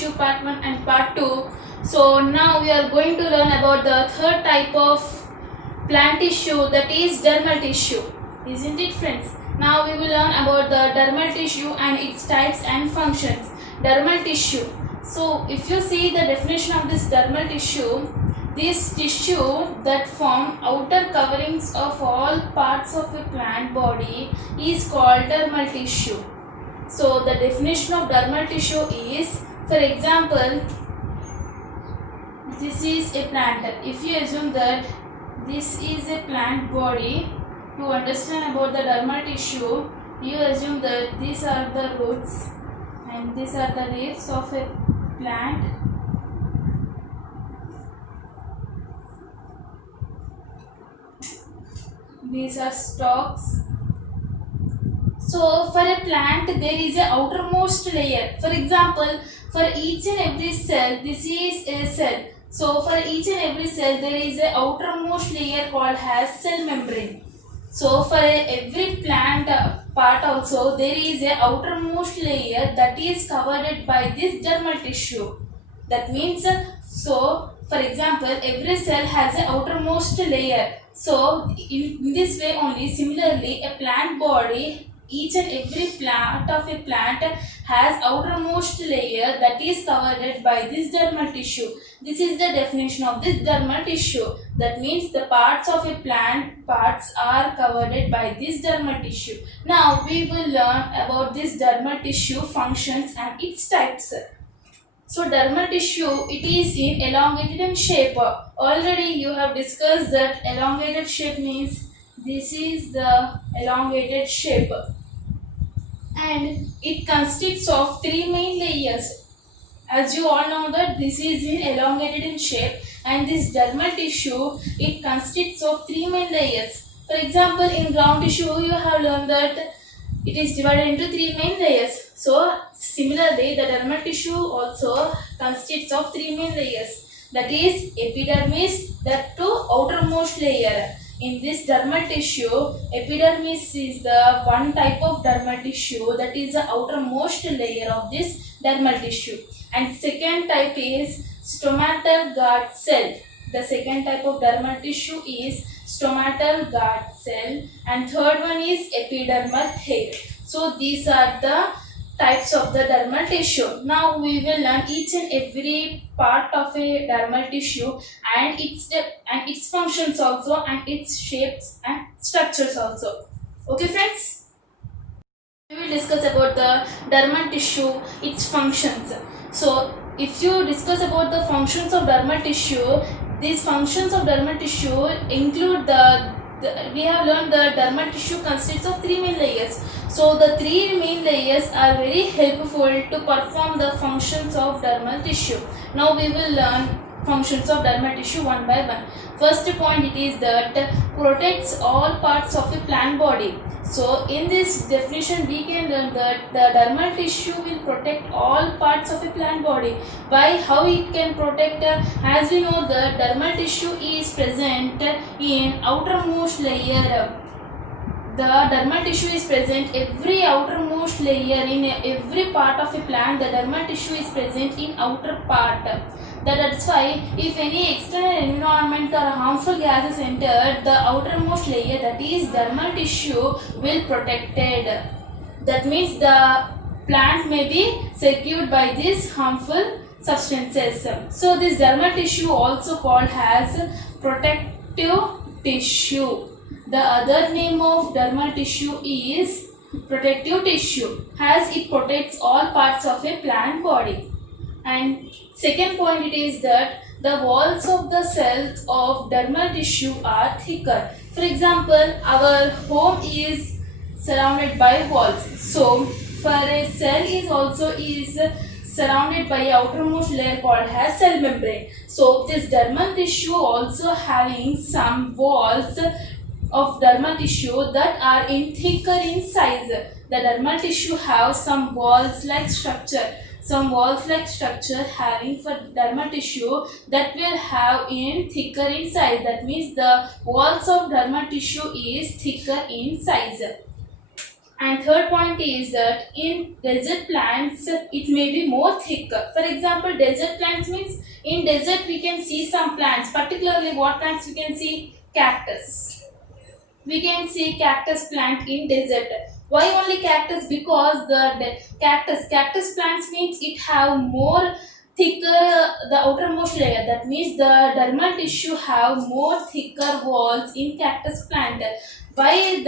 tissue part 1 and part 2. So now we are going to learn about the third type of plant tissue, that is dermal tissue. Isn't it, friends? Now we will learn about the dermal tissue and its types and functions. Dermal tissue. So if you see the definition of this dermal tissue, this tissue that form outer coverings of all parts of a plant body is called dermal tissue. So the definition of dermal tissue is, for example, this is a plant. If you assume that this is a plant body, to understand about the dermal tissue, you assume that these are the roots and these are the leaves of a plant. These are stalks. So for a plant there is a outermost layer. For example, for each and every cell, this is a cell. So for each and every cell there is a outermost layer called as cell membrane. So for every plant part also there is a outermost layer that is covered by this dermal tissue. That means, so for example, every cell has a outermost layer. So in this way only, similarly, a plant body, each and every part of a plant has outermost layer that is covered by this dermal tissue. This is the definition of this dermal tissue. That means the parts of a plant parts are covered by this dermal tissue. Now we will learn about this dermal tissue functions and its types. So dermal tissue, it is in elongated in shape. Already you have discussed that elongated shape means this is the elongated shape, and it consists of three main layers. As you all know that this is in elongated in shape, and this dermal tissue, it consists of three main layers. For example, in ground tissue you have learned that it is divided into three main layers. So similarly, the dermal tissue also consists of three main layers. That is epidermis, that to outermost layer. In this dermal tissue, epidermis is the one type of dermal tissue, that is the outermost layer of this dermal tissue. And second type is stomatal guard cell. The second type of dermal tissue is stomatal guard cell, and third one is epidermal hair. So these are the types of the dermal tissue. Now we will learn each and every part of a dermal tissue and its functions also, and its shapes and structures also. Okay, friends? We will discuss about the dermal tissue, its functions. So if you discuss about the functions of dermal tissue, these functions of dermal tissue include we have learned the dermal tissue consists of three main layers. So the three main layers are very helpful to perform the functions of dermal tissue. Now we will learn functions of dermal tissue one by one. First point, it is that protects all parts of a plant body. So in this definition we can learn that the dermal tissue will protect all parts of a plant body. By how it can protect? As we know, the dermal tissue is present in outermost layer. The dermal tissue is present every outermost layer in every part of a plant. The dermal tissue is present in outer part. That's why if any external environment or harmful gases enter the outermost layer, that is dermal tissue, will protected. That means the plant may be secured by these harmful substances. So this dermal tissue also called as protective tissue. The other name of dermal tissue is protective tissue, as it protects all parts of a plant body. And second point, it is that the walls of the cells of dermal tissue are thicker. For example, our home is surrounded by walls. So for a cell is surrounded by outermost layer called as cell membrane. So this dermal tissue also having some walls of dermal tissue that are in thicker in size. The dermal tissue have some walls like structure. Some walls like structure having for dermal tissue that will have in thicker in size. That means the walls of dermal tissue is thicker in size. And third point is that in desert plants, it may be more thicker. For example, desert plants means in desert we can see some plants, particularly what plants we can see? Cactus. We can see cactus plant in desert. Why only cactus? Because cactus plants means it have more thicker the outermost layer. That means the dermal tissue have more thicker walls in cactus plant. Why in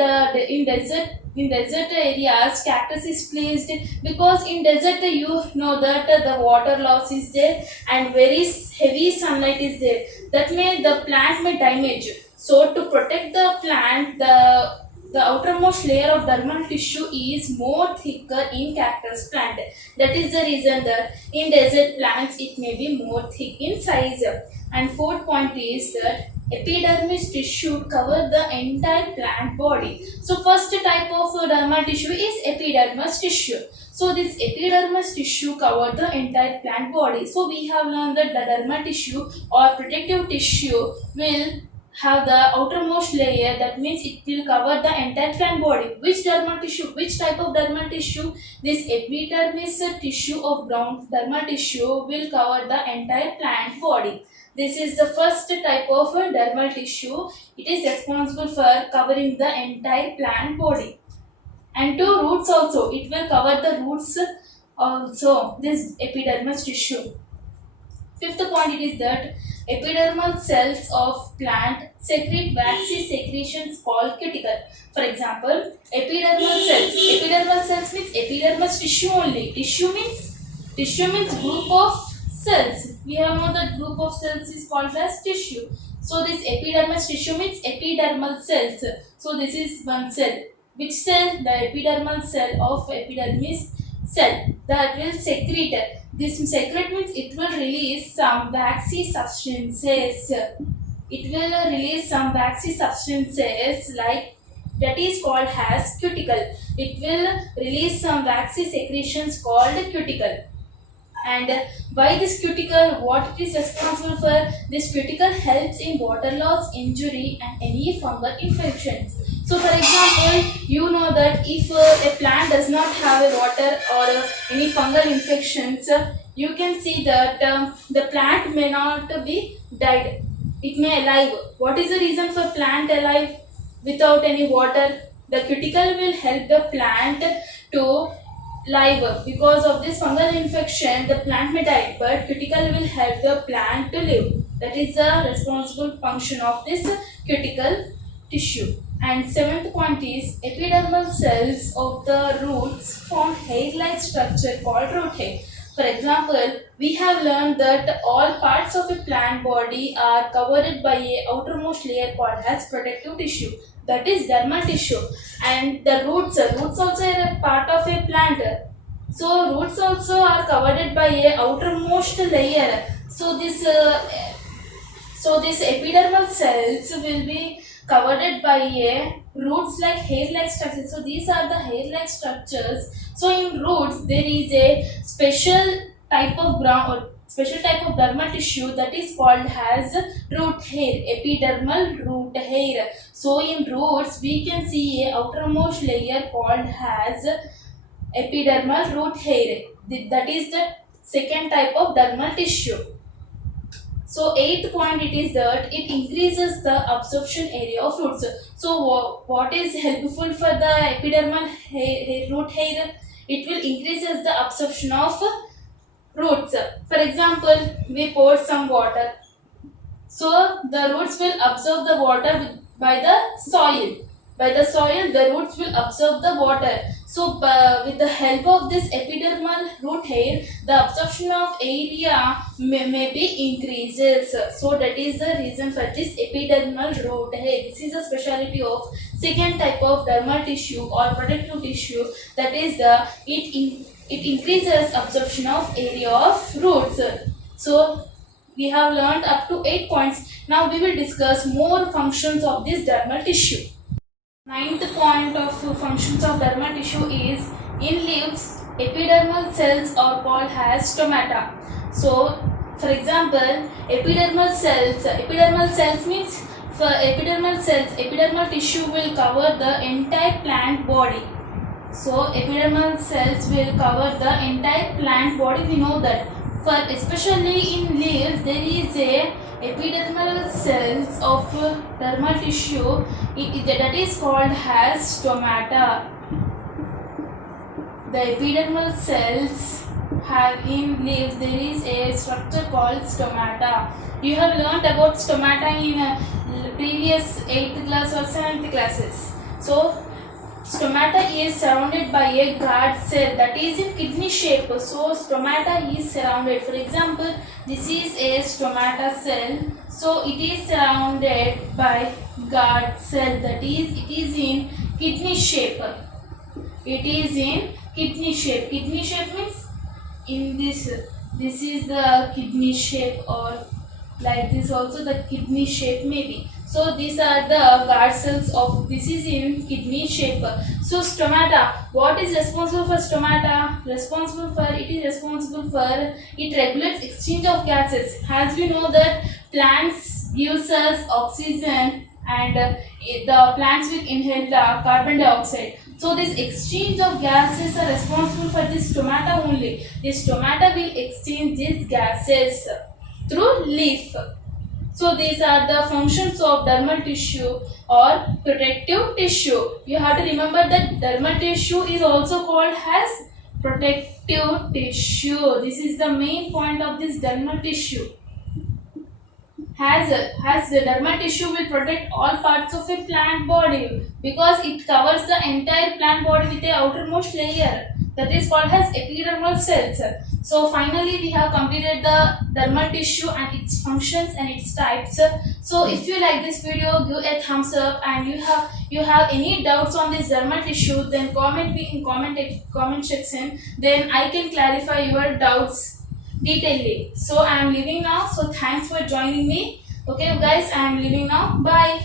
desert areas cactus is placed? Because in desert you know that the water loss is there and very heavy sunlight is there. That may the plant may damage. So to protect the plant, the outermost layer of dermal tissue is more thicker in cactus plant. That is the reason that in desert plants it may be more thick in size. And fourth point is that epidermis tissue cover the entire plant body. So first type of dermal tissue is epidermis tissue. So this epidermis tissue cover the entire plant body. So we have learned that the dermal tissue or protective tissue will have the outermost layer. That means it will cover the entire plant body. Which dermal tissue? Which type of dermal tissue? This epidermis tissue of brown dermal tissue will cover the entire plant body. This is the first type of dermal tissue. It is responsible for covering the entire plant body. And two roots also. It will cover the roots also. This epidermis tissue. Fifth point it is that epidermal cells of plant secrete waxy secretions called cuticle. For example, epidermal cells. Epidermal cells means epidermis tissue only. Tissue means group of cells. We have known that group of cells is called as tissue. So this epidermis tissue means epidermal cells. So this is one cell. Which cell? The epidermal cell of epidermis cell that will secrete. This secrete means it will release some waxy substances. It will release some waxy substances like that is called as cuticle. It will release some waxy secretions called cuticle. And by this cuticle, what it is responsible for? This cuticle helps in water loss, injury, and any fungal infections. So, for example, you know that if a plant does not have a water or any fungal infections, you can see that the plant may not be died. It may alive. What is the reason for plant alive without any water? The cuticle will help the plant to live. Because of this fungal infection, the plant may die, but cuticle will help the plant to live. That is the responsible function of this cuticle tissue. And seventh point is epidermal cells of the roots form hair-like structure called root hair. For example, we have learned that all parts of a plant body are covered by a outermost layer called as protective tissue. That is dermal tissue. And the roots also are a part of a plant. So roots also are covered by a outermost layer. So this epidermal cells will be covered by a roots like hair-like structures. So these are the hair-like structures. So in roots there is a type of special type of dermal tissue that is called as root hair, epidermal root hair. So in roots we can see a outermost layer called as epidermal root hair. That is the second type of dermal tissue. So eighth point it is that it increases the absorption area of roots. So what is helpful for the epidermal root hair? It will increases the absorption of roots. For example, we pour some water. So the roots will absorb the water by the soil. By the soil, the roots will absorb the water. So with the help of this epidermal root hair, the absorption of area may be increases. So that is the reason for this epidermal root hair. This is a specialty of second type of dermal tissue or protective tissue. That is it increases absorption of area of roots. So we have learned up to 8 points. Now we will discuss more functions of this dermal tissue. Ninth point of functions of dermal tissue is in leaves, epidermal cells are called as stomata. So, for example, epidermal cells means for epidermal cells, epidermal tissue will cover the entire plant body. So epidermal cells will cover the entire plant body. We know that. For especially in leaves, there is a epidermal cells of dermal tissue. That is called as stomata. The epidermal cells have in leaves. There is a structure called stomata. You have learned about stomata in previous 8th class or 7th classes. So stomata is surrounded by a guard cell that is in kidney shape. So stomata is surrounded. For example, this is a stomata cell. So it is surrounded by guard cell, that is it is in kidney shape. It is in kidney shape. Kidney shape means in this is the kidney shape, or like this also the kidney shape maybe. So these are the guard cells of this is in kidney shape. So stomata, what is responsible for stomata? It is responsible for, it regulates exchange of gases. As we know that plants gives us oxygen, and the plants will inhale the carbon dioxide. So this exchange of gases are responsible for this stomata only. This stomata will exchange these gases through leaf. So these are the functions of dermal tissue or protective tissue. You have to remember that dermal tissue is also called as protective tissue. This is the main point of this dermal tissue. Has the dermal tissue will protect all parts of a plant body because it covers the entire plant body with a outermost layer that is called as epidermal cells. So finally we have completed the dermal tissue and its functions and its types. So if you like this video, give a thumbs up, and you have any doubts on this dermal tissue, then comment me in comment section, then I can clarify your doubts detailedly. So I am leaving now. So thanks for joining me. Okay guys, I am leaving now. Bye.